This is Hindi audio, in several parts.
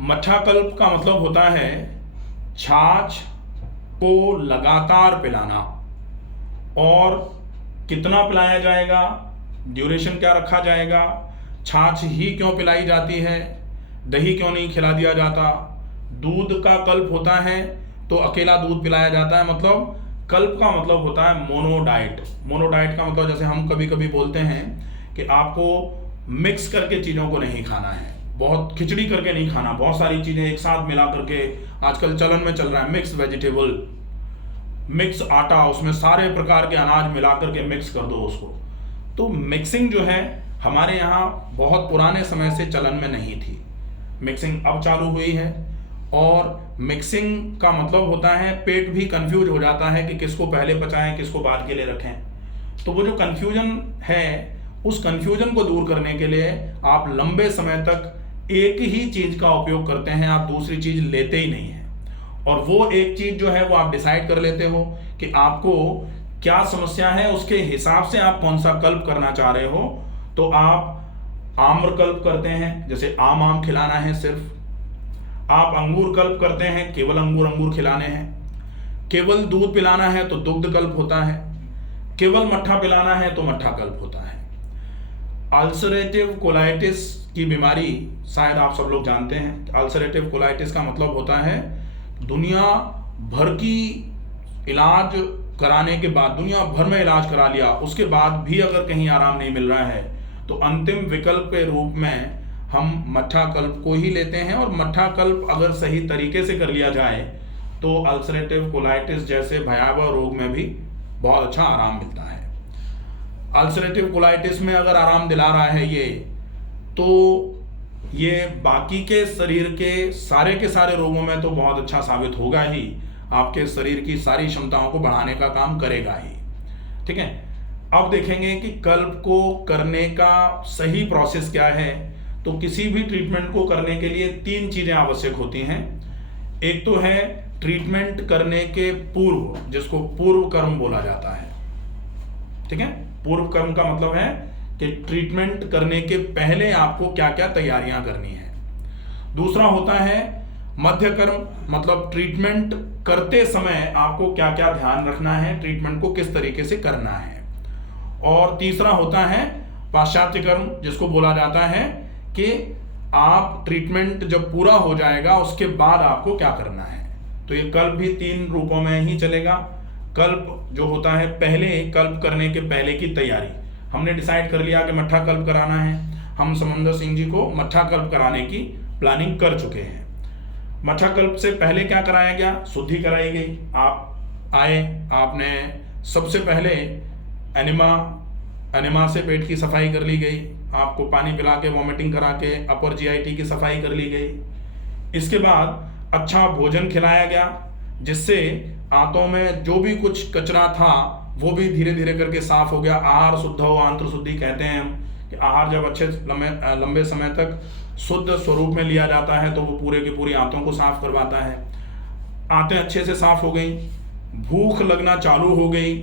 मट्ठा कल्प का मतलब होता है छाछ को लगातार पिलाना। और कितना पिलाया जाएगा, ड्यूरेशन क्या रखा जाएगा, छाछ ही क्यों पिलाई जाती है, दही क्यों नहीं खिला दिया जाता। दूध का कल्प होता है तो अकेला दूध पिलाया जाता है। मतलब कल्प का मतलब होता है मोनोडाइट। मोनोडाइट का मतलब जैसे हम कभी कभी बोलते हैं कि आपको मिक्स करके चीज़ों को नहीं खाना है, बहुत खिचड़ी करके नहीं खाना, बहुत सारी चीज़ें एक साथ मिला करके आजकल चलन में चल रहा है मिक्स वेजिटेबल, मिक्स आटा, उसमें सारे प्रकार के अनाज मिला करके मिक्स कर दो उसको। तो मिक्सिंग जो है हमारे यहाँ बहुत पुराने समय से चलन में नहीं थी, मिक्सिंग अब चालू हुई है। और मिक्सिंग का मतलब होता है पेट भी कंफ्यूज हो जाता है कि किसको पहले पचाएं किसको बाद के लिए रखें। तो वो जो कंफ्यूजन है उस कंफ्यूजन को दूर करने के लिए आप लंबे समय तक एक ही चीज़ का उपयोग करते हैं, आप दूसरी चीज़ लेते ही नहीं हैं। और वो एक चीज़ जो है वो आप डिसाइड कर लेते हो कि आपको क्या समस्या है, उसके हिसाब से आप कौन सा कल्प करना चाह रहे हो। तो आप आम्रकल्प करते हैं, जैसे आम खिलाना है सिर्फ। आप अंगूर कल्प करते हैं, केवल अंगूर खिलाने हैं। केवल दूध पिलाना है तो दुग्ध कल्प होता है। केवल मट्ठा पिलाना है तो मट्ठा कल्प होता है। अल्सरेटिव कोलाइटिस की बीमारी शायद आप सब लोग जानते हैं। अल्सरेटिव कोलाइटिस का मतलब होता है दुनिया भर की इलाज कराने के बाद, दुनिया भर में इलाज करा लिया, उसके बाद भी अगर कहीं आराम नहीं मिल रहा है तो अंतिम विकल्प के रूप में हम मट्ठा कल्प को ही लेते हैं। और मट्ठा कल्प अगर सही तरीके से कर लिया जाए तो अल्सरेटिव कोलाइटिस जैसे भयावह रोग में भी बहुत अच्छा आराम मिलता है। अल्सरेटिव कोलाइटिस में अगर आराम दिला रहा है ये, तो ये बाकी के शरीर के सारे रोगों में तो बहुत अच्छा साबित होगा ही, आपके शरीर की सारी क्षमताओं को बढ़ाने का काम करेगा ही। ठीक है, अब देखेंगे कि कल्प को करने का सही प्रोसेस क्या है। तो किसी भी ट्रीटमेंट को करने के लिए 3 चीज़ें आवश्यक होती हैं। एक तो है ट्रीटमेंट करने के पूर्व, जिसको पूर्व कर्म बोला जाता है। ठीक है, पूर्व कर्म का मतलब है कि ट्रीटमेंट करने के पहले आपको क्या क्या तैयारियां करनी है। दूसरा होता है मध्य कर्म, मतलब ट्रीटमेंट करते समय आपको क्या क्या ध्यान रखना है, ट्रीटमेंट को किस तरीके से करना है। और तीसरा होता है पाश्चात्य कर्म, जिसको बोला जाता है कि आप ट्रीटमेंट जब पूरा हो जाएगा उसके बाद आपको क्या करना है। तो ये कल्प भी 3 रूपों में ही चलेगा। कल्प जो होता है पहले, कल्प करने के पहले की तैयारी, हमने डिसाइड कर लिया कि मट्ठा कल्प कराना है, हम समंदर सिंह जी को मट्ठा कल्प कराने की प्लानिंग कर चुके हैं। मट्ठा कल्प से पहले क्या कराया गया, शुद्धि कराई गई। आप आए, आपने सबसे पहले एनिमा से पेट की सफाई कर ली गई, आपको पानी पिला के वॉमिटिंग करा के अपर जीआईटी की सफाई कर ली गई। इसके बाद अच्छा भोजन खिलाया गया, जिससे आंतों में जो भी कुछ कचरा था वो भी धीरे धीरे करके साफ हो गया। आहार शुद्ध हो, आंत्र शुद्धि कहते हैं हम, कि आहार जब अच्छे लंबे समय तक शुद्ध स्वरूप में लिया जाता है तो वो पूरे की पूरी आंतों को साफ करवाता है। आंतें अच्छे से साफ हो गई, भूख लगना चालू हो गई।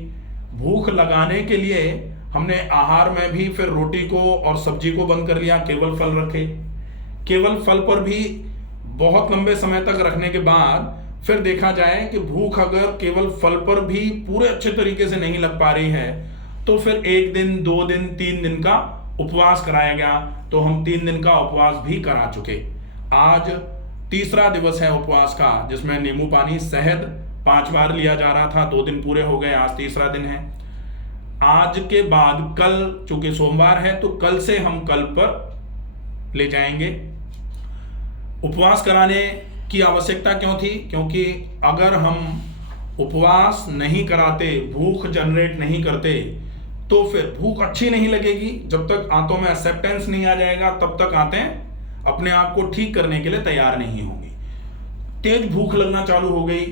भूख लगाने के लिए हमने आहार में भी फिर रोटी को और सब्जी को बंद कर लिया, केवल फल रखे। केवल फल पर भी बहुत लंबे समय तक रखने के बाद फिर देखा जाए कि भूख अगर केवल फल पर भी पूरे अच्छे तरीके से नहीं लग पा रही है तो फिर 1 दिन 2 दिन 3 दिन का उपवास कराया गया। तो हम 3 दिन का उपवास भी करा चुके। आज तीसरा दिवस है उपवास का, जिसमें नींबू पानी शहद 5 बार लिया जा रहा था। 2 दिन पूरे हो गए, आज तीसरा दिन है। आज के बाद कल, चूंकि सोमवार है तो कल से हम कल पर ले जाएंगे। उपवास कराने की आवश्यकता क्यों थी, क्योंकि अगर हम उपवास नहीं कराते, भूख जनरेट नहीं करते, तो फिर भूख अच्छी नहीं लगेगी। जब तक आंतों में एक्सेप्टेंस नहीं आ जाएगा तब तक आंतें अपने आप को ठीक करने के लिए तैयार नहीं होंगी। तेज भूख लगना चालू हो गई।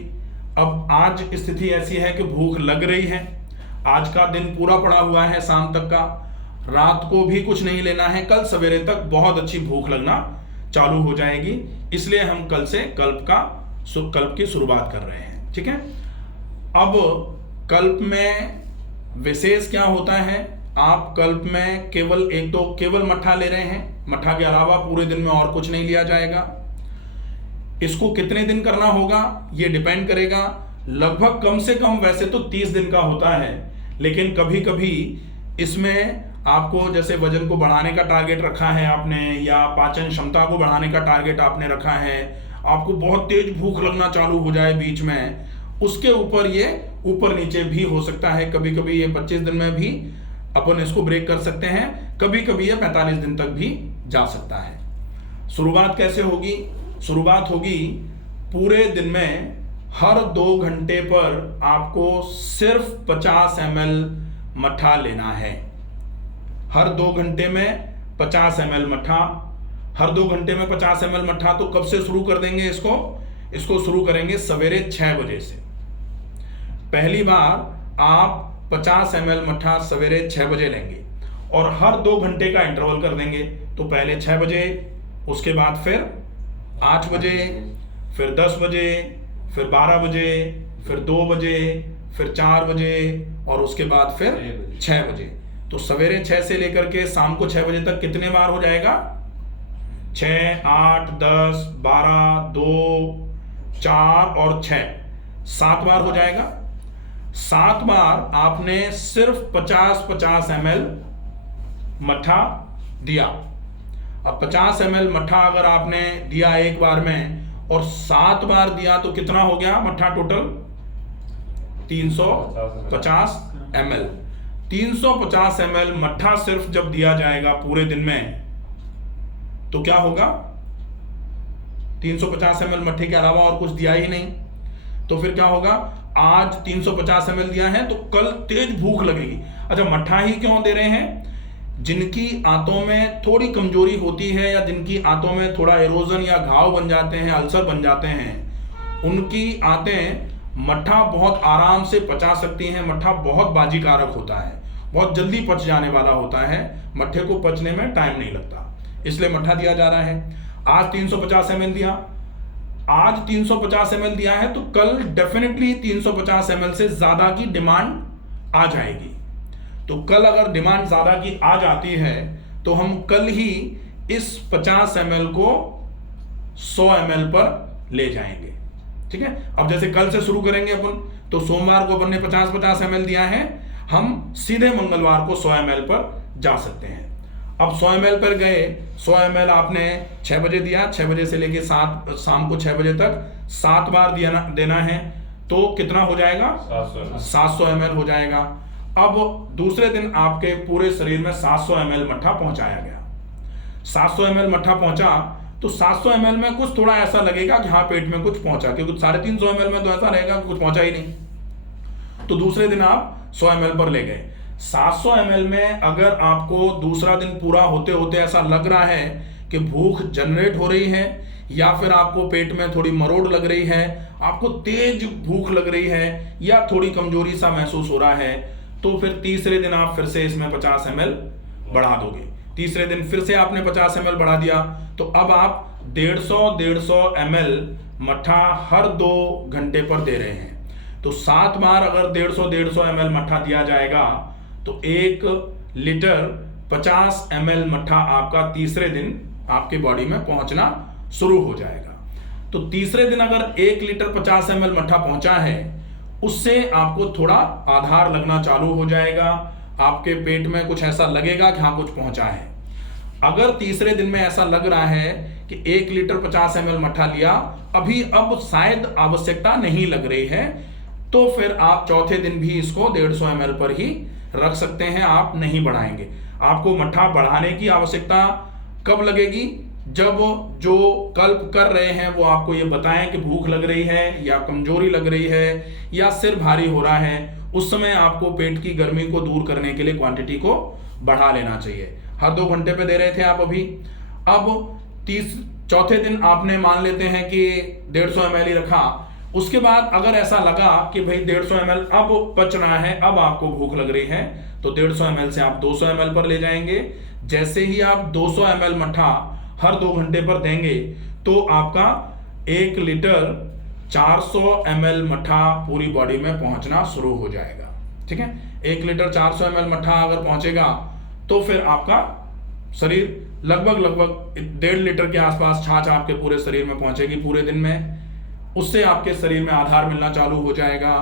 अब आज स्थिति ऐसी है कि भूख लग रही है, आज का दिन पूरा पड़ा हुआ है, शाम तक का, रात को भी कुछ नहीं लेना है, कल सवेरे तक बहुत अच्छी भूख लगना चालू हो जाएगी। इसलिए हम कल से कल्प की शुरुआत कर रहे हैं। ठीक है, अब कल्प में विशेष क्या होता है, आप कल्प में केवल मट्ठा ले रहे हैं, मट्ठा के अलावा पूरे दिन में और कुछ नहीं लिया जाएगा। इसको कितने दिन करना होगा ये डिपेंड करेगा। लगभग कम से कम वैसे तो 30 दिन का होता है, लेकिन कभी कभी इसमें आपको जैसे वजन को बढ़ाने का टारगेट रखा है आपने, या पाचन क्षमता को बढ़ाने का टारगेट आपने रखा है, आपको बहुत तेज भूख लगना चालू हो जाए बीच में, उसके ऊपर ये ऊपर नीचे भी हो सकता है। कभी कभी ये 25 दिन में भी अपन इसको ब्रेक कर सकते हैं, कभी कभी ये 45 दिन तक भी जा सकता है। शुरुआत कैसे होगी? शुरुआत होगी पूरे दिन में हर 2 घंटे पर आपको सिर्फ 50 ml मट्ठा लेना है। हर 2 घंटे में 50 ml मट्ठा, हर 2 घंटे में 50 ml मट्ठा। तो कब से शुरू कर देंगे इसको शुरू करेंगे सवेरे 6 बजे से। पहली बार आप 50 ml मट्ठा सवेरे 6 बजे लेंगे और हर 2 घंटे का इंटरवल कर देंगे। तो पहले 6 बजे, उसके बाद फिर 8 बजे, फिर 10 बजे, फिर 12 बजे, फिर 2 बजे, फिर 4 बजे और उसके बाद फिर 6 बजे। तो सवेरे 6 से लेकर के शाम को 6 बजे तक कितने बार हो जाएगा? 6, 8, 10, 12, 2, 4 और 6, 7 बार हो जाएगा। 7 बार आपने सिर्फ 50 ml मट्ठा दिया। अब 50 ml मट्ठा अगर आपने दिया एक बार में और 7 बार दिया तो कितना हो गया मट्ठा टोटल? 350 ml। 350 ml मट्ठा सिर्फ जब दिया जाएगा पूरे दिन में तो क्या होगा? 350 ml मट्ठे के अलावा और कुछ दिया ही नहीं, तो फिर क्या होगा? आज 350 ml दिया है तो कल तेज भूख लगेगी। अच्छा, मट्ठा ही क्यों दे रहे हैं? जिनकी आंतों में थोड़ी कमजोरी होती है या जिनकी आंतों में थोड़ा एरोजन या घाव बन जाते हैं, अल्सर बन जाते हैं, उनकी आंतें मट्ठा बहुत आराम से पचा सकती हैं। मट्ठा बहुत बाजीकारक होता है, बहुत जल्दी पच जाने वाला होता है, मट्ठे को पचने में टाइम नहीं लगता, इसलिए मट्ठा दिया जा रहा है। आज 350 ml दिया, आज 350 ml दिया है तो कल डेफिनेटली 350 ml से ज्यादा की डिमांड आ जाएगी। तो कल अगर डिमांड ज्यादा की आ जाती है तो हम कल ही इस 50 ml को 100 ml पर ले जाएंगे। ठीक है, अब जैसे कल से शुरू करेंगे अपन, तो सोमवार को अपन ने 50 ml दिया है, हम सीधे मंगलवार को 100 ml पर जा सकते हैं। अब 100 ml पर गए, 100 ml आपने 6 बजे दिया, 6 बजे से लेके शाम को 6 बजे तक 7 बार देना है, तो कितना हो जाएगा? 700 ml हो जाएगा। अब दूसरे दिन आपके पूरे शरीर में 700 ml मट्ठा पहुंचाया गया। 700 ml मट्ठा पहुंचा तो 700 ml में कुछ थोड़ा ऐसा लगेगा कि हाँ पेट में कुछ पहुंचा, क्योंकि 350 ml में तो ऐसा रहेगा कि कुछ पहुंचा ही नहीं। तो दूसरे दिन आप 100 ml पर ले गए। 700 ml में अगर आपको दूसरा दिन पूरा होते होते ऐसा लग रहा है कि भूख जनरेट हो रही है या फिर आपको पेट में थोड़ी मरोड़ लग रही है, आपको तेज भूख लग रही है या थोड़ी कमजोरी सा महसूस हो रहा है, तो फिर तीसरे दिन आप फिर से इसमें 50 ml बढ़ा दोगे। तीसरे दिन फिर से आपने 50 ml बढ़ा दिया, तो अब आप 150 ml मट्ठा हर 2 घंटे पर दे रहे हैं। तो 7 बार अगर 150 ml मट्ठा दिया जाएगा तो 1 लीटर 50 ml मट्ठा आपका तीसरे दिन आपके बॉडी में पहुंचना शुरू हो जाएगा। तो तीसरे दिन अगर 1 लीटर 50 ml मट्ठा पहुंचा है, उससे आपको थोड़ा आधार लगना चालू हो जाएगा, आपके पेट में कुछ ऐसा लगेगा कि हाँ कुछ पहुंचा है। अगर तीसरे दिन में ऐसा लग रहा है कि 1 लीटर 50 ml मट्ठा लिया, अब शायद आवश्यकता नहीं लग रही है, तो फिर आप चौथे दिन भी इसको 150 ml पर ही रख सकते हैं, आप नहीं बढ़ाएंगे। आपको मट्ठा बढ़ाने की आवश्यकता कब लगेगी? जब जो कल्प कर रहे हैं वो आपको ये बताएं कि भूख लग रही है या कमजोरी लग रही है या सिर भारी हो रहा है, उस समय आपको पेट की गर्मी को दूर करने के लिए क्वांटिटी को बढ़ा लेना चाहिए। हर 2 घंटे पे दे रहे थे आप अभी, अब चौथे दिन आपने मान लेते हैं कि 150 ml ही रखा। उसके बाद अगर ऐसा लगा कि भाई 150 ml अब पच रहा है, अब आपको भूख लग रही है, तो 150 ml से आप 200 ml पर ले जाएंगे। जैसे ही आप 200 ml मट्ठा हर 2 घंटे पर देंगे तो आपका 1 लीटर 400 ml मट्ठा पूरी बॉडी में पहुंचना शुरू हो जाएगा। ठीक है, 1 लीटर 400 ml मट्ठा अगर पहुंचेगा तो फिर आपका शरीर लगभग 1.5 लीटर के आसपास छाछ आपके पूरे शरीर में पहुंचेगी पूरे दिन में। उससे आपके शरीर में आधार मिलना चालू हो जाएगा।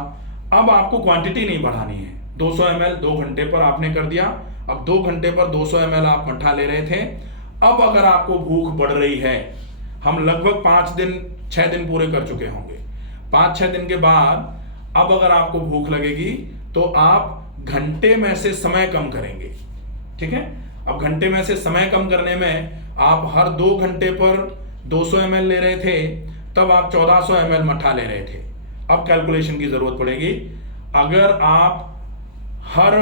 अब आपको क्वांटिटी नहीं बढ़ानी है। 200 ml 2 घंटे पर आपने कर दिया। अब 2 घंटे पर 200 ml आप मट्ठा ले रहे थे। अब अगर आपको भूख बढ़ रही है, हम लगभग 5-6 दिन पूरे कर चुके होंगे, 5-6 दिन के बाद अब अगर आपको भूख लगेगी तो आप घंटे में से समय कम करेंगे। ठीक है, अब घंटे में से समय कम करने में आप हर 2 घंटे पर 200 ml ले रहे थे, तब आप 1400 ml मट्ठा ले रहे थे। अब कैलकुलेशन की जरूरत पड़ेगी। अगर आप हर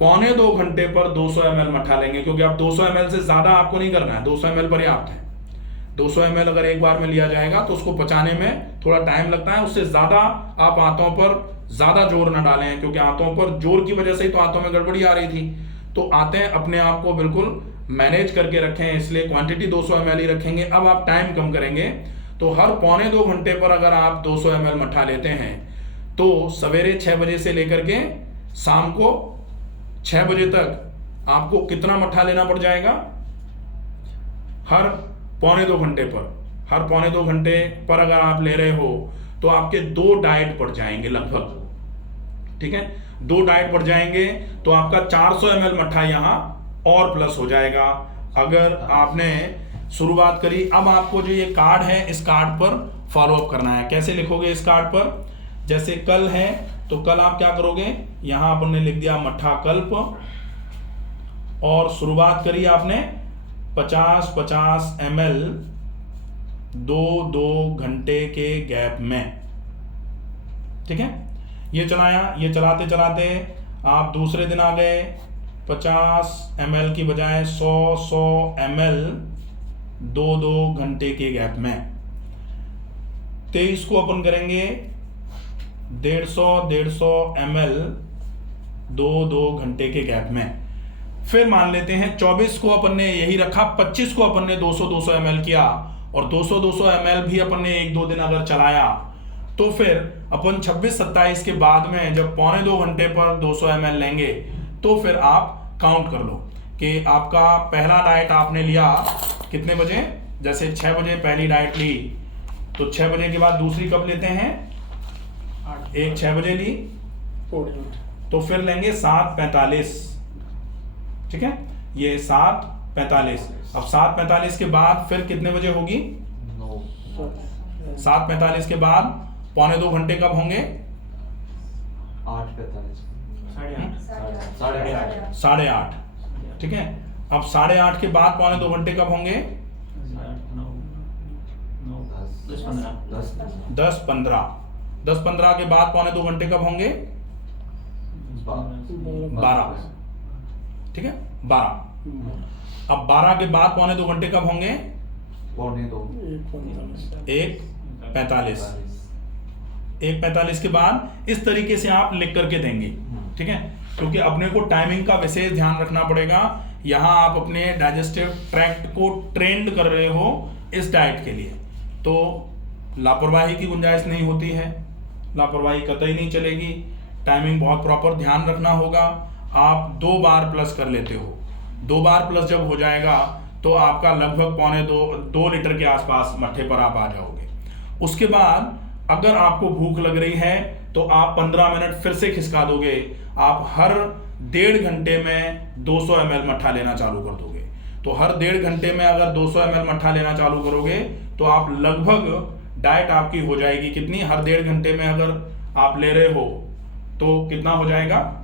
1.25 घंटे पर 200 ml मट्ठा लेंगे, क्योंकि आप 200 ml से ज्यादा आपको नहीं करना है, 200 ml पर्याप्त है। 200 ml अगर एक बार में लिया जाएगा तो उसको पचाने में थोड़ा टाइम लगता है। उससे ज्यादा आप आंतों पर ज्यादा जोर न डालें, क्योंकि आंतों पर जोर की वजह से ही तो आंतों में गड़बड़ी आ रही थी। तो आते अपने आप को बिल्कुल मैनेज करके रखें, इसलिए क्वांटिटी 200 ml ही रखेंगे। अब आप टाइम कम करेंगे, तो हर 1.25 घंटे पर अगर आप 200 ml मट्ठा लेते हैं तो सवेरे 6 बजे से लेकर के शाम को 6 बजे तक आपको कितना मट्ठा लेना पड़ जाएगा? हर 1.25 घंटे पर, हर 1.25 घंटे पर अगर आप ले रहे हो तो आपके 2 डाइट पड़ जाएंगे लगभग। ठीक है, 2 डाइट पड़ जाएंगे तो आपका 400 ml मट्ठा यहाँ और प्लस हो जाएगा। अगर आपने शुरुआत करी, अब आपको जो ये कार्ड है इस कार्ड पर फॉलो अप करना है। कैसे लिखोगे इस कार्ड पर? जैसे कल है तो कल आप क्या करोगे, यहां अपन ने लिख दिया मट्ठा कल्प, और शुरुआत करी आपने 50-50 ml 2-2 घंटे के गैप में। ठीक है, ये चलाया। ये चलाते चलाते आप दूसरे दिन आ गए, 50 ml की बजाय 100 ml 2-2 घंटे के गैप में। 23 को अपन करेंगे 150 ml 2-2 घंटे के गैप में। फिर मान लेते हैं 24 को अपन ने यही रखा, 25 को अपन ने 200 ml किया, और 200 ml भी अपन ने 1-2 दिन अगर चलाया, तो फिर अपन 26-27 के बाद में जब 1.25 घंटे पर 200 ml लेंगे, तो फिर आप काउंट कर लो कि आपका पहला डाइट आपने लिया कितने बजे। जैसे 6 बजे पहली डाइट ली, तो 6 बजे के बाद दूसरी कब लेते हैं? एक 6 बजे ली, तो फिर लेंगे 7:45। ठीक है, ये 7:45। अब 7:45 के बाद फिर कितने बजे होगी? 7:45 के बाद 1.25 घंटे कब होंगे? 8:45। ठीक है, अब 8:30 के बाद 1.25 घंटे कब होंगे? 10:15 के बाद 1.25 घंटे कब होंगे? 12। ठीक है, 12। अब 12 के बाद 1.25 घंटे कब होंगे? 1:45। 1:45 के बाद इस तरीके से आप लिख करके देंगे। ठीक है, क्योंकि अपने को टाइमिंग का विशेष ध्यान रखना पड़ेगा। यहाँ आप अपने डाइजेस्टिव ट्रैक्ट को ट्रेंड कर रहे हो इस डाइट के लिए, तो लापरवाही की गुंजाइश नहीं होती है, लापरवाही कतई नहीं चलेगी। टाइमिंग बहुत प्रॉपर ध्यान रखना होगा। आप 2 बार प्लस कर लेते हो, 2 बार प्लस जब हो जाएगा तो आपका लगभग 2 लीटर के आसपास मट्ठे पर आप आ जाओगे। उसके बाद अगर आपको भूख लग रही है तो आप 15 मिनट फिर से खिसका दोगे। आप हर 1.5 घंटे में 200 ml मट्ठा लेना चालू कर दोगे। तो हर 1.5 घंटे में अगर 200 ml मट्ठा लेना चालू करोगे तो आप लगभग डाइट आपकी हो जाएगी कितनी? हर 1.5 घंटे में अगर आप ले रहे हो तो कितना हो जाएगा?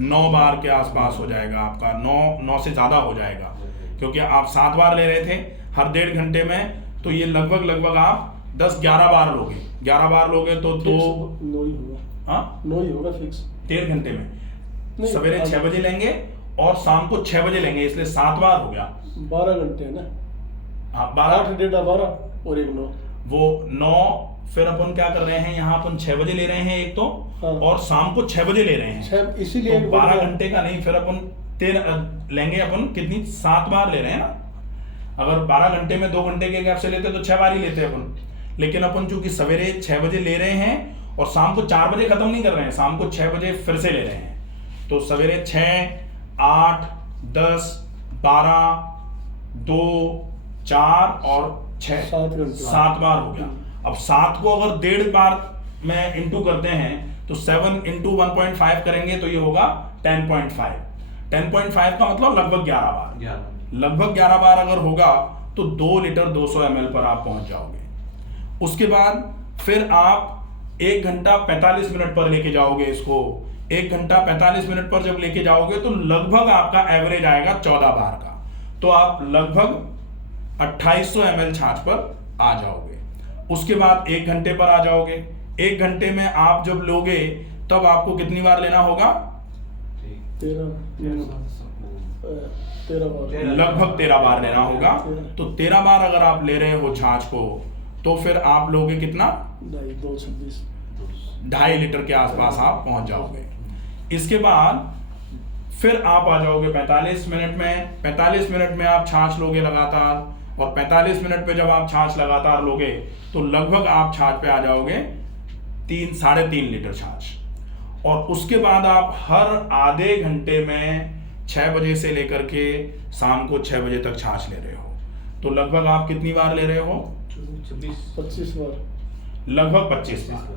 9 बार के आसपास हो जाएगा आपका। 9 से ज्यादा हो जाएगा, क्योंकि आप 7 बार ले रहे थे हर 1.5 घंटे में, तो ये लगभग आप 10-11 बार लोगे। 11 बार लोगे तो 9 ही होगा फिक्स 1.5 घंटे में। सवेरे 6 बजे लेंगे और शाम को 6 बजे लेंगे, इसलिए 7 बार हो गया। 12 घंटे है ना? हाँ, 12 और एक 9, वो 9। फिर अपन क्या कर रहे हैं, यहाँ अपन 6 बजे ले रहे हैं एक तो, हाँ। और शाम को 6 बजे ले रहे हैं, इसीलिए तो 12 घंटे का नहीं, फिर अपन 13 लेंगे। अपन कितनी 7 बार ले रहे हैं ना। अगर 12 घंटे में 2 घंटे के गैप से लेते तो 6 बार ही लेते अपन, लेकिन अपन चूंकि सवेरे 6 बजे ले रहे हैं और शाम को 4 बजे खत्म नहीं कर रहे हैं, शाम को 6 बजे फिर से ले रहे हैं, तो सवेरे 6, 8, 10, 12, 2, 4 और 6, 7 घंटे 7 बार हो गया। अब 7 को अगर 1.5 बार में इंटू करते हैं तो 7 इंटू 1.5 करेंगे तो ये होगा 10.5। 10.5 का मतलब लगभग 11 बार। लगभग 11 बार अगर होगा तो 2 लीटर 200 ml पर आप पहुंच जाओगे। उसके बाद फिर आप 1 घंटा 45 मिनट पर लेके जाओगे इसको। 1 घंटा 45 मिनट पर जब लेके जाओगे तो लगभग आपका एवरेज आएगा 14 बार का। तो आप लगभग 2800 ml छाछ पर आ जाओगे। उसके बाद 1 घंटे पर आ जाओगे। 1 घंटे में आप जब लोगे तब आपको कितनी बार लेना होगा? 13 बार। लगभग 13 बार लेना होगा। तो 13 बार अगर आप ले रहे हो छाछ को तो फिर आप लोगे कितना? 2.5 लीटर के आसपास आप पहुंच जाओगे। इसके बाद फिर आप आ जाओगे 45 मिनट में। 45 मिनट में आप छाछ लोगे लगातार, और 45 मिनट पे जब आप छाछ लगातार लोगे तो लगभग आप छाछ पे आ जाओगे 3-3.5 लीटर छाछ। और उसके बाद आप हर आधे घंटे में 6 बजे से लेकर के शाम को 6 बजे तक छाछ ले रहे हो। तो लगभग आप कितनी बार ले रहे हो? 25 बार। लगभग 25 बार।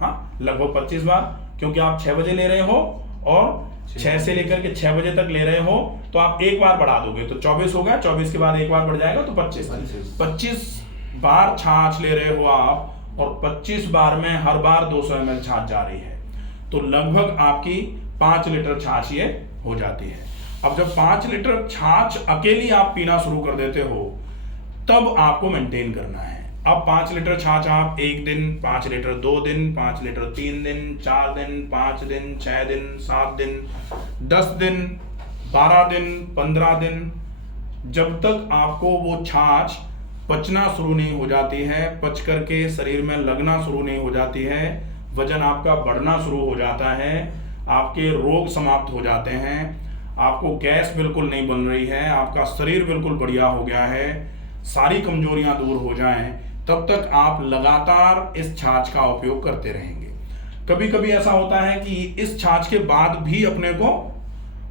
हाँ, लगभग 25 बार, क्योंकि आप 6 बजे ले रहे हो और 6 से लेकर के 6 बजे तक ले रहे हो तो आप एक बार बढ़ा दोगे तो 24 हो गया। 24 के बाद एक बार बढ़ जाएगा तो 25 बार छाछ ले रहे हो आप, और 25 बार में हर बार 200 ml छाछ जा रही है। तो लगभग आपकी 5 लीटर छाछ ये हो जाती है। अब जब 5 लीटर छाछ अकेली आप पीना शुरू कर देते हो तब आपको मेंटेन करना है। अब 5 लीटर छाछ आप 1 दिन, 5 लीटर 2 दिन, 5 लीटर 3 दिन, 4 दिन, 5 दिन, 6 दिन, 7 दिन, 10 दिन, 12 दिन, 15 दिन, जब तक आपको वो छाछ पचना शुरू नहीं हो जाती है, पच करके शरीर में लगना शुरू नहीं हो जाती है, वजन आपका बढ़ना शुरू हो जाता है, आपके रोग समाप्त हो जाते हैं, आपको गैस बिल्कुल नहीं बन रही है, आपका शरीर बिल्कुल बढ़िया हो गया है, सारी कमजोरियां दूर हो जाएं, तब तक आप लगातार इस छाछ का उपयोग करते रहेंगे। कभी कभी ऐसा होता है कि इस छाछ के बाद भी अपने को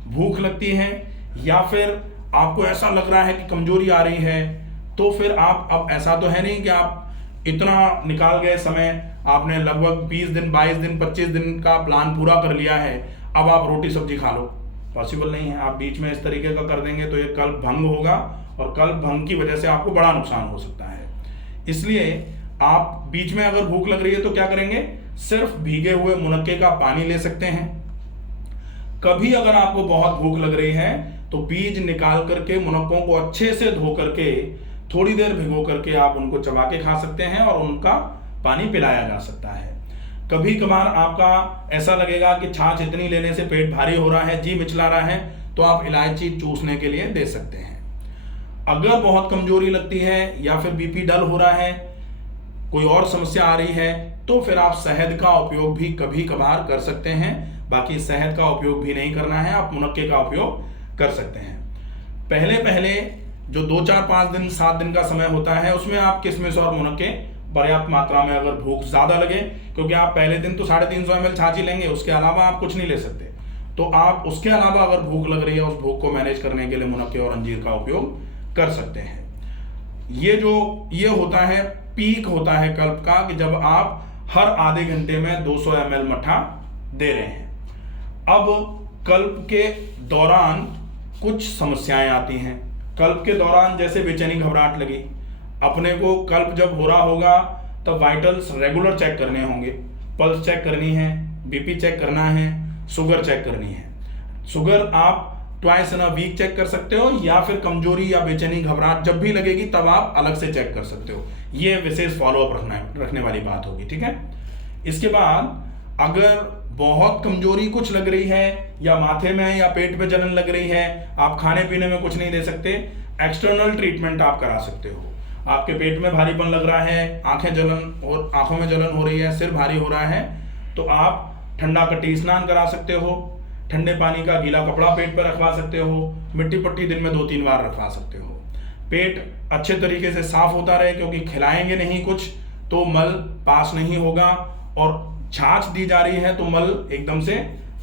भूख लगती है, या फिर आपको ऐसा लग रहा है कि कमजोरी आ रही है, तो फिर आप, अब ऐसा तो है नहीं कि आप इतना निकाल गए समय, आपने लगभग 20 दिन, 22 दिन, 25 दिन का प्लान पूरा कर लिया है, अब आप रोटी सब्जी खा लो। पॉसिबल नहीं है। आप बीच में इस तरीके का कर देंगे तो ये कल्प भंग होगा, और कल्प भंग की वजह से आपको बड़ा नुकसान हो सकता है। इसलिए आप बीच में अगर भूख लग रही है तो क्या करेंगे? सिर्फ भीगे हुए मुनक्के का पानी ले सकते हैं। कभी अगर आपको बहुत भूख लग रही है तो बीज निकाल करके मुनक्कों को अच्छे से धो करके थोड़ी देर भिगो करके आप उनको चबा के खा सकते हैं, और उनका पानी पिलाया जा सकता है। कभी कभार आपका ऐसा लगेगा कि छाछ इतनी लेने से पेट भारी हो रहा है, जी मिचला रहा है, तो आप इलायची चूसने के लिए दे सकते हैं। अगर बहुत कमजोरी लगती है या फिर बीपी डल हो रहा है, कोई और समस्या आ रही है, तो फिर आप शहद का उपयोग भी कभी कभार कर सकते हैं। बाकी शहद का उपयोग भी नहीं करना है, आप मुनक्के का उपयोग कर सकते हैं। पहले पहले जो 2, 4, 5 दिन, 7 दिन का समय होता है, उसमें आप किशमिश और मुनक्के पर्याप्त मात्रा में, अगर भूख ज्यादा लगे, क्योंकि आप पहले दिन तो 350 ml छाछ ही लेंगे, उसके अलावा आप कुछ नहीं ले सकते, तो आप उसके अलावा अगर भूख लग रही है, उस भूख को मैनेज करने के लिए मुनक्के और अंजीर का उपयोग कर सकते हैं। ये होता है, पीक होता है कल्प का, कि जब आप हर आधे घंटे में 200 ml मट्ठा दे रहे हैं। अब कल्प के दौरान कुछ समस्याएं आती हैं। कल्प के दौरान जैसे बेचैनी, घबराहट लगी, अपने को कल्प जब हो रहा होगा तब वाइटल्स रेगुलर चेक करने होंगे, पल्स चेक करनी है, बीपी चेक करना है, शुगर चेक करनी है। शुगर आप twice in a week check कर सकते हो, या फिर कमजोरी या बेचैनी, घबराहट जब भी लगेगी तब आप अलग से चेक कर सकते हो। ये विशेष फॉलोअप रखने वाली बात होगी, ठीक है। इसके बाद अगर बहुत कमजोरी कुछ लग रही है, या माथे में या पेट में जलन लग रही है, आप खाने पीने में कुछ नहीं दे सकते, एक्सटर्नल ट्रीटमेंट आप करा सकते हो। आपके पेट में भारीपन लग रहा है, आंखों में जलन हो रही है, सिर भारी हो रहा है, तो आप ठंडा कटी स्नान करा सकते हो, ठंडे पानी का गीला कपड़ा पेट पर रखवा सकते हो, मिट्टी पट्टी दिन में 2-3 बार रखवा सकते हो। पेट अच्छे तरीके से साफ होता रहे, क्योंकि खिलाएंगे नहीं कुछ तो मल पास नहीं होगा, और छाछ दी जा रही है तो मल एकदम से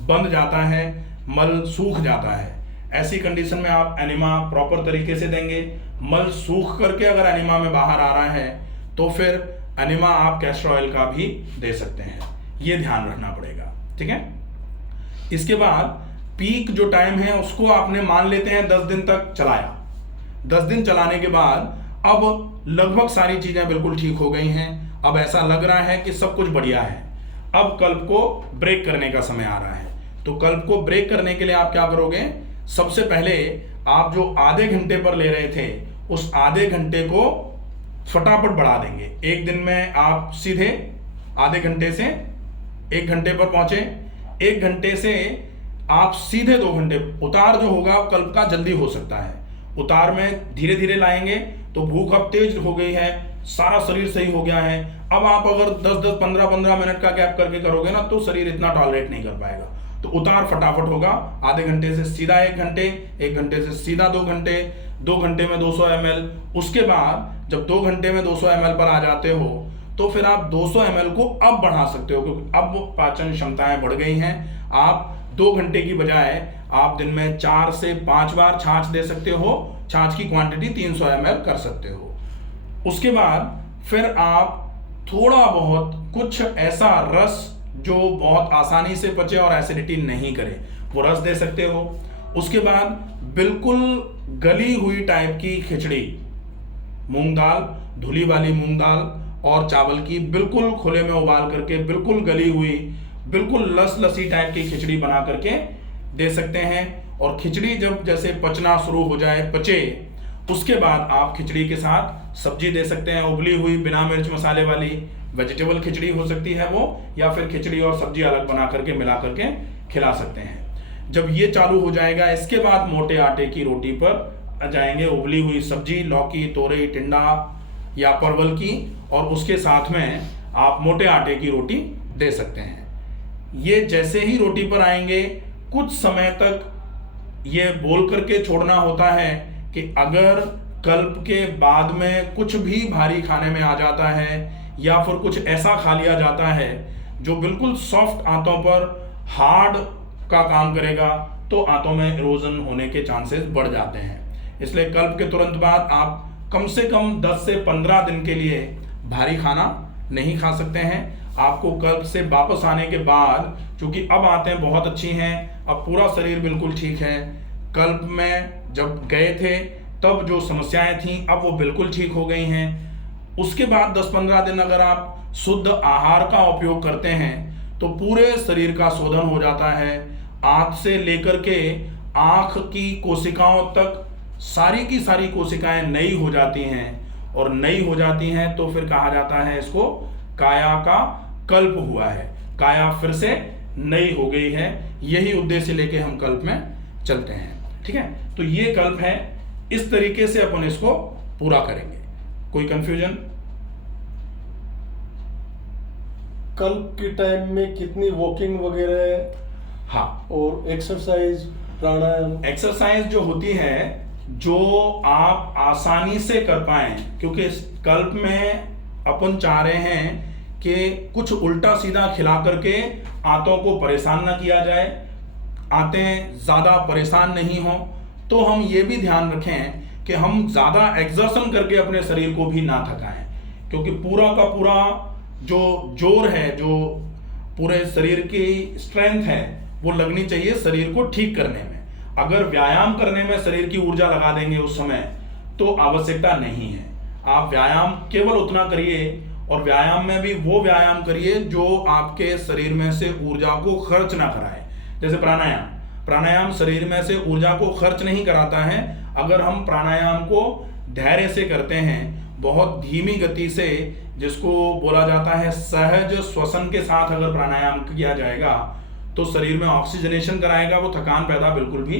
बंध जाता है, मल सूख जाता है, ऐसी कंडीशन में आप एनिमा प्रॉपर तरीके से देंगे। मल सूख करके अगर एनिमा में बाहर आ रहा है तो फिर एनिमा आप कैस्टर ऑयल का भी दे सकते हैं, ये ध्यान रखना पड़ेगा, ठीक है। इसके बाद पीक जो टाइम है उसको आपने मान लेते हैं 10 दिन तक चलाया। 10 दिन चलाने के बाद अब लगभग सारी चीजें बिल्कुल ठीक हो गई हैं, अब ऐसा लग रहा है कि सब कुछ बढ़िया है। अब कल्प को ब्रेक करने का समय आ रहा है। तो कल्प को ब्रेक करने के लिए आप क्या करोगे, सबसे पहले आप जो आधे घंटे पर ले रहे थे उस आधे घंटे को फटाफट बढ़ा देंगे। एक दिन में आप सीधे आधे घंटे से 1 घंटे पर पहुंचे, 1 घंटे से आप सीधे 2 घंटे। उतार जो होगा कल्प का जल्दी हो सकता है, उतार में धीरे धीरे लाएंगे तो भूख अब तेज हो गई है, सारा शरीर सही हो गया है। अब आप अगर 10-10, 15-15 मिनट का गैप करके करोगे ना तो शरीर इतना टॉलरेट नहीं कर पाएगा। तो उतार फटाफट होगा, आधे घंटे से सीधा 1 घंटे, 1 घंटे से सीधा 2 घंटे, 2 घंटे में 200 ml। उसके बाद जब 2 घंटे में 200 ml पर आ जाते हो तो फिर आप 200 ml को अब बढ़ा सकते हो, क्योंकि अब पाचन क्षमताएं बढ़ गई हैं। आप 2 घंटे की बजाय आप दिन में 4 से 5 बार छाछ दे सकते हो, छाछ की क्वांटिटी 300 ml कर सकते हो। उसके बाद फिर आप थोड़ा बहुत कुछ ऐसा रस जो बहुत आसानी से पचे और एसिडिटी नहीं करे वो रस दे सकते हो। उसके बाद बिल्कुल गली हुई टाइप की खिचड़ी, मूंग दाल, धुली वाली मूंग दाल और चावल की बिल्कुल खुले में उबाल करके बिल्कुल गली हुई, बिल्कुल लस लसी टाइप की खिचड़ी बना करके दे सकते हैं। और खिचड़ी जब जैसे पचना शुरू हो जाए, पचे, उसके बाद आप खिचड़ी के साथ सब्जी दे सकते हैं, उबली हुई बिना मिर्च मसाले वाली वेजिटेबल खिचड़ी हो सकती है वो, या फिर खिचड़ी और सब्जी अलग बना करके मिला करके खिला सकते हैं। जब ये चालू हो जाएगा इसके बाद मोटे आटे की रोटी पर जाएंगे, उबली हुई सब्जी, लौकी, तोरई, टिंडा या परवल की, और उसके साथ में आप मोटे आटे की रोटी दे सकते हैं। ये जैसे ही रोटी पर आएंगे कुछ समय तक ये बोल करके छोड़ना होता है कि अगर कल्प के बाद में कुछ भी भारी खाने में आ जाता है या फिर कुछ ऐसा खा लिया जाता है जो बिल्कुल सॉफ्ट आंतों पर हार्ड का काम करेगा तो आंतों में इरोजन होने के चांसेस बढ़ जाते हैं। इसलिए कल्प के तुरंत बाद आप कम से कम 10 से 15 दिन के लिए भारी खाना नहीं खा सकते हैं। आपको कल्प से वापस आने के बाद, चूंकि अब आंतें बहुत अच्छी हैं, अब पूरा शरीर बिल्कुल ठीक है, कल्प में जब गए थे तब जो समस्याएं थीं अब वो बिल्कुल ठीक हो गई हैं। उसके बाद 10-15 दिन अगर आप शुद्ध आहार का उपयोग करते हैं तो पूरे शरीर का शोधन हो जाता है। आंत से लेकर के आंख की कोशिकाओं तक सारी की सारी कोशिकाएं नई हो जाती हैं, और नई हो जाती हैं तो फिर कहा जाता है इसको काया का कल्प हुआ है, काया फिर से नई हो गई है। यही उद्देश्य लेके हम कल्प में चलते हैं, ठीक है। तो ये कल्प है, इस तरीके से अपन इसको पूरा करेंगे। कोई कंफ्यूजन? कल्प के टाइम में कितनी वॉकिंग वगैरह है? हाँ, और एक्सरसाइज, प्राणायाम? एक्सरसाइज जो होती है जो आप आसानी से कर पाएं, क्योंकि इस कल्प में अपन चाह रहे हैं कि कुछ उल्टा सीधा खिला करके आंतों को परेशान ना किया जाए, आंतें ज़्यादा परेशान नहीं हो। तो हम ये भी ध्यान रखें कि हम ज़्यादा एक्सर्शन करके अपने शरीर को भी ना थकाएं, क्योंकि पूरा का पूरा जो जोर है, जो पूरे शरीर की स्ट्रेंथ है वो लगनी चाहिए शरीर को ठीक करने में। अगर व्यायाम करने में शरीर की ऊर्जा लगा देंगे उस समय तो आवश्यकता नहीं है। आप व्यायाम केवल उतना करिए, और व्यायाम में भी वो व्यायाम करिए जो आपके शरीर में से ऊर्जा को खर्च ना कराए। जैसे प्राणायाम शरीर में से ऊर्जा को खर्च नहीं कराता है। अगर हम प्राणायाम को धैर्य से करते हैं, बहुत धीमी गति से, जिसको बोला जाता है सहज श्वसन के साथ अगर प्राणायाम किया जाएगा तो शरीर में ऑक्सीजनेशन कराएगा, वो थकान पैदा बिल्कुल भी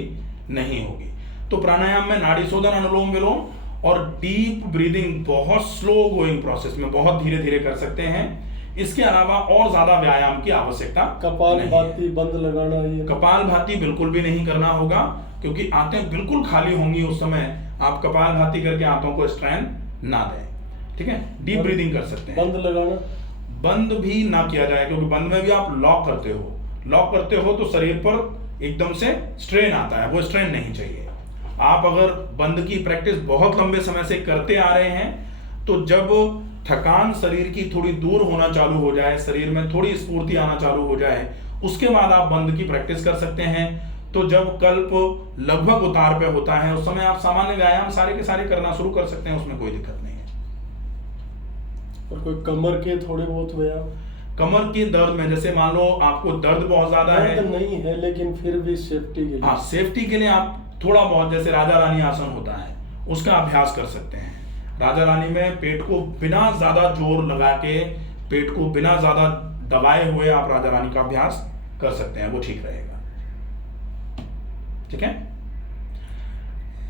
नहीं होगी। तो प्राणायाम में नाड़ी शोधन, अनुलोम विलोम और डीप ब्रीदिंग बहुत स्लो गोइंग प्रोसेस में बहुत धीरे धीरे कर सकते हैं। इसके अलावा और ज्यादा व्यायाम की आवश्यकता कपालभाति बंद लगाना, ये कपालभाति बिल्कुल भी नहीं करना होगा, क्योंकि आंतें बिल्कुल खाली होंगी उस समय। आप कपालभाति करके आंतों को स्ट्रेन ना दें, ठीक है। डीप ब्रीदिंग कर सकते हैं। बंद लगाना, बंद भी ना किया जाए, क्योंकि बंद में भी आप लॉक करते हो, लॉक करते हो तो शरीर पर एकदम से स्ट्रेन आता है, वो स्ट्रेन नहीं चाहिए। आप अगर बंद की प्रैक्टिस बहुत लंबे समय से करते आ रहे हैं तो जब थकान शरीर की थोड़ी दूर होना चालू हो जाए, शरीर में थोड़ी स्फूर्ति आना चालू हो जाए, उसके बाद आप बंद की प्रैक्टिस कर सकते हैं। तो जब कल्प लगभग उतार पे होता है उस समय आप सामान्य व्यायाम सारे के सारे करना शुरू कर सकते हैं, उसमें कोई दिक्कत नहीं है। और कोई कमर के थोड़े बहुत व्यायाम? कमर की दर्द में जैसे मान लो आपको दर्द बहुत ज्यादा है, दर्द नहीं है लेकिन फिर भी सेफ्टी के लिए, हाँ सेफ्टी के लिए आप थोड़ा बहुत जैसे राजा रानी आसन होता है उसका अभ्यास कर सकते हैं। राजा रानी में पेट को बिना ज्यादा जोर लगा के, पेट को बिना ज्यादा दबाए हुए आप राजा रानी का अभ्यास कर सकते हैं, वो ठीक रहेगा। ठीक है।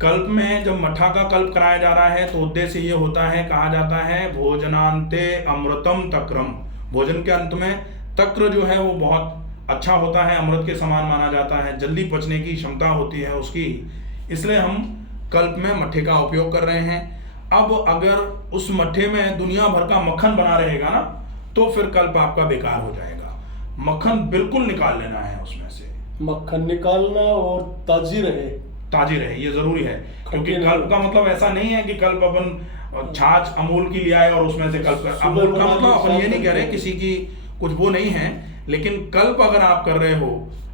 कल्प में जब मठा का कल्प कराया जा रहा है तो उद्देश्य ये होता है, कहा जाता है भोजनांते अमृतम तक्रम, भोजन के अंत में तक्र जो है वो बहुत अच्छा होता है, अमृत के समान माना जाता है, जल्दी पचने की क्षमता होती है उसकी, इसलिए हम कल्प में मट्ठे का उपयोग कर रहे हैं। अब अगर उस मट्ठे में दुनिया भर का मक्खन बना रहेगा ना तो फिर कल्प आपका बेकार हो जाएगा। मक्खन बिल्कुल निकाल लेना है उसमें से, मक्खन निकालना और ताजी रहे ये जरूरी है। क्योंकि कल्प का मतलब ऐसा नहीं है कि कल्प अपन छाछ अमूल की ले आए और उसमें से कल्प कर, अमूल का मतलब अपन ये नहीं कह रहे किसी की कुछ वो नहीं है, लेकिन कल्प अगर आप कर रहे हो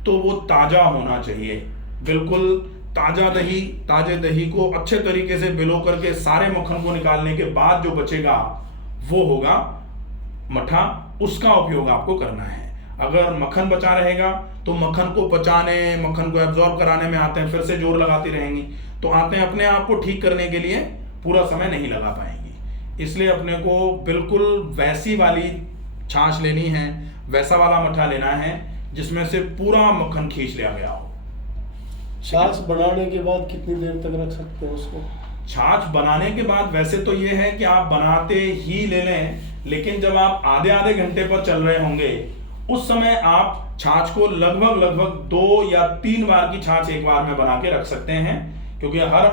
तो वो ताजा होना चाहिए, बिल्कुल ताजा दही, ताजे दही को अच्छे तरीके से बिलो करके सारे मक्खन को निकालने के बाद जो बचेगा वो होगा मठा, उसका उपयोग आपको करना है। अगर मक्खन बचा रहेगा तो मक्खन को पचाने, मक्खन को एब्जॉर्ब कराने में आते हैं फिर से जोर लगाती रहेंगी, तो आते हैं अपने आप को ठीक करने के लिए पूरा समय नहीं लगा पाएंगी। इसलिए अपने को बिल्कुल वैसी वाली छाछ लेनी है, वैसा वाला मठा लेना है जिसमें से पूरा मक्खन खींच लिया गया हो। छाछ बनाने के बाद कितनी देर तक रख सकते हैं उसको? छाछ बनाने के बाद वैसे तो ये है कि आप बनाते ही ले लें, लेकिन जब आप आधे आधे घंटे पर चल रहे होंगे उस समय आप छाछ को लगभग 2 या 3 बार की छाछ एक बार में बना के रख सकते हैं, क्योंकि हर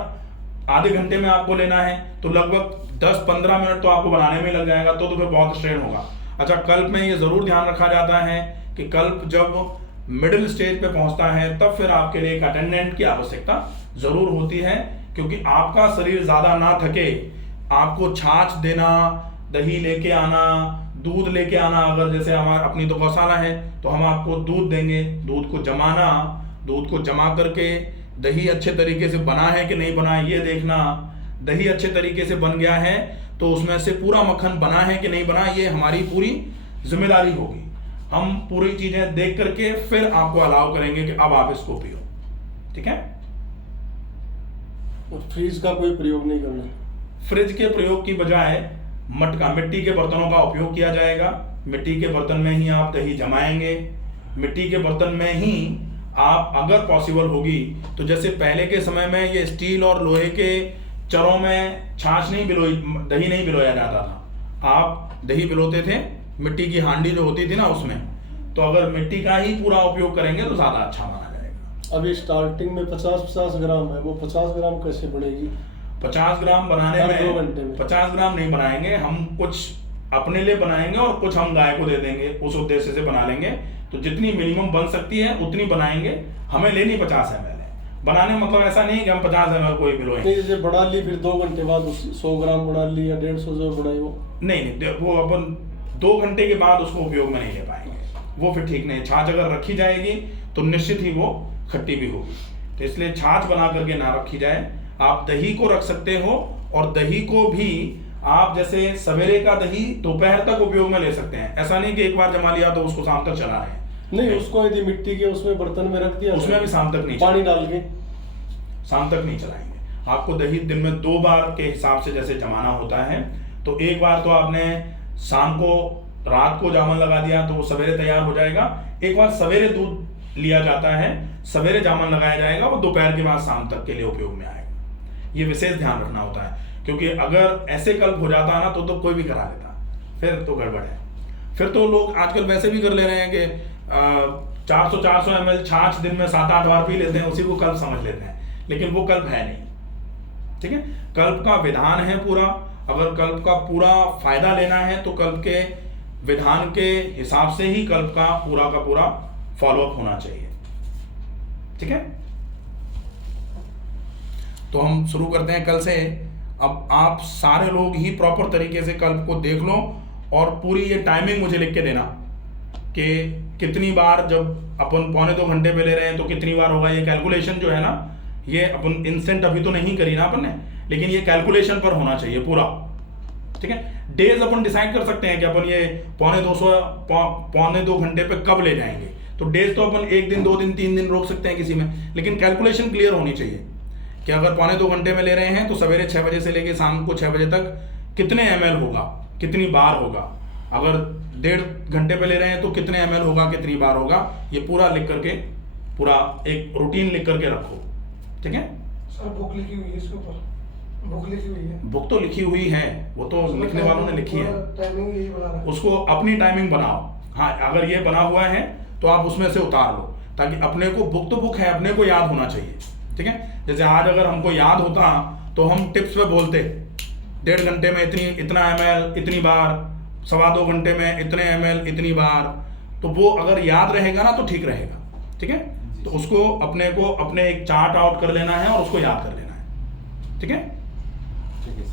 आधे घंटे में आपको लेना है तो लगभग 10-15 मिनट तो आपको बनाने में लग जाएगा, तो फिर बहुत स्ट्रेन होगा। अच्छा, कल्प में ये जरूर ध्यान रखा जाता है कि कल्प जब मिडिल स्टेज पे पहुंचता है तब फिर आपके लिए एक अटेंडेंट की आवश्यकता जरूर होती है, क्योंकि आपका शरीर ज्यादा ना थके, आपको छाछ देना, दही लेके आना, दूध लेके आना, अगर जैसे हमारा अपनी तो गौशाला है तो हम आपको दूध देंगे, दूध को जमाना, दूध को जमा करके दही अच्छे तरीके से बना है कि नहीं बना ये देखना, दही अच्छे तरीके से बन गया है तो उसमें से पूरा मक्खन बना है कि नहीं बना, ये हमारी पूरी जिम्मेदारी होगी। हम पूरी चीजें देख करके फिर आपको अलाउ करेंगे कि अब आप इसको पियो। ठीक है। और फ्रीज का कोई प्रयोग नहीं करना? फ्रिज के प्रयोग की बजाय मटका, मिट्टी के बर्तनों का उपयोग किया जाएगा। मिट्टी के बर्तन में ही आप दही जमाएंगे, मिट्टी के बर्तन में ही आप अगर पॉसिबल होगी तो जैसे पहले के समय में ये स्टील और लोहे के चरों में छाछ नहीं बिलोई, दही नहीं बिलोया जाता था, आप दही बिलोते थे मिट्टी की हांडी जो होती थी ना उसमें, तो अगर मिट्टी का ही पूरा उपयोग करेंगे तो ज्यादा अच्छा माना जाएगा। अभी स्टार्टिंग में 50-50 ग्राम है, वो 50 ग्राम कैसे बढ़ेगी? 50 ग्राम बनाने में 2 घंटे में 50 ग्राम नहीं बनाएंगे हम, कुछ अपने लिए बनाएंगे और कुछ हम गाय को दे देंगे, उस उद्देश्य से बना लेंगे। तो जितनी मिनिमम बन सकती है उतनी बनाएंगे, हमें लेनी 50 ml है। बनाने मतलब ऐसा नहीं कि हम 50 ml कोई बिलोएंगे। नहीं, जैसे बढ़ा ली फिर 2 घंटे बाद 100 ग्राम बढ़ा ली या 150 जो बढ़ाई वो नहीं, वो अपन 2 घंटे के बाद उसको उपयोग में नहीं ले पाएंगे, वो फिर ठीक नहीं। छाछ अगर रखी जाएगी तो निश्चित ही वो खट्टी भी होगी, तो इसलिए छाछ बना करके ना रखी जाए। आप दही को रख सकते हो और दही को भी आप जैसे सवेरे का दही दोपहर तक उपयोग में ले सकते हैं, ऐसा नहीं कि एक बार जमा लिया तो उसको शाम तक चला रहे हैं। नहीं, उसको यदि मिट्टी के उसमें बर्तन में रख दिया, उसमें भी शाम तक नहीं, पानी डाल के शाम तक नहीं चलाएंगे। आपको दही दिन में 2 बार के हिसाब से जैसे जमाना होता है, तो एक बार तो आपने शाम को, रात को जामन लगा दिया तो वो सवेरे तैयार हो जाएगा। एक बार सवेरे दूध लिया जाता है, सवेरे जामन लगाया जाएगा, वो दोपहर के बाद शाम तक के लिए उपयोग में आएगा। ये विशेष ध्यान रखना होता है, क्योंकि अगर ऐसे कल्प हो जाता है ना तो कोई भी करा लेता, फिर तो गड़बड़ है। फिर तो लोग आजकल वैसे भी कर ले रहे हैं कि 400 ml छाछ दिन में 7-8 बार पी लेते हैं, उसी को कल्प समझ लेते हैं, लेकिन वो कल्प है नहीं। ठीक है, कल्प का विधान है पूरा। अगर कल्प का पूरा फायदा लेना है तो कल्प के विधान के हिसाब से ही कल्प का पूरा फॉलोअप होना चाहिए। ठीक है, तो हम शुरू करते हैं कल से। अब आप सारे लोग ही प्रॉपर तरीके से कल को देख लो और पूरी ये टाइमिंग मुझे लिख के देना कि कितनी बार, जब अपन 1.25 घंटे पे ले रहे हैं तो कितनी बार होगा। ये कैलकुलेशन जो है ना, ये अपन इंस्टेंट अभी तो नहीं करी ना अपन ने, लेकिन ये कैलकुलेशन पर होना चाहिए पूरा। ठीक है, डेज अपन डिसाइड कर सकते हैं कि अपन ये 1.25 घंटे पे कब ले जाएंगे। तो डेज तो अपन 1 दिन 2 दिन 3 दिन रोक सकते हैं किसी में, लेकिन कैलकुलेशन क्लियर होनी चाहिए कि अगर 1.25 घंटे में ले रहे हैं तो सवेरे 6 बजे से लेके शाम को 6 बजे तक कितने ml होगा, कितनी बार होगा। अगर 1.5 घंटे पे ले रहे हैं तो कितने ml होगा, कितनी बार होगा। ये पूरा लिख करके, पूरा एक रूटीन लिख करके रखो। ठीक है सर, बुक लिखी हुई है इसके ऊपर, बुक लिखी हुई है। बुक तो लिखी हुई है, वो तो लिखने वालों ने लिखी है, टाइमिंग यही बना रहा है। उसको अपनी टाइमिंग बनाओ। हाँ, अगर ये बना हुआ है तो आप उसमें से उतार लो, ताकि अपने को, बुक तो बुक है, अपने को याद होना चाहिए। ठीक है, जैसे आज अगर हमको याद होता तो हम टिप्स पे बोलते 1.5 घंटे में इतना ml इतनी बार, 2.25 घंटे में इतने ml इतनी बार। तो वो अगर याद रहेगा ना तो ठीक रहेगा। ठीक है, तो उसको अपने को अपने एक चार्ट आउट कर लेना है और उसको याद कर लेना है। ठीक है। ठीक है।